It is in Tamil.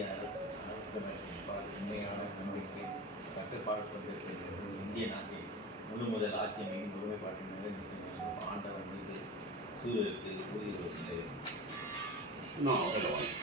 இந்திய உண்மையான நம்பிக்கை கட்டுப்பாடு கொண்டிருக்கின்றது இந்திய நாட்டை முழு முதல் ஆட்சியமையும் ஒருமைப்பாட்டின் ஆண்டவன் மீது சூழலுக்கு கூறியுள்ளது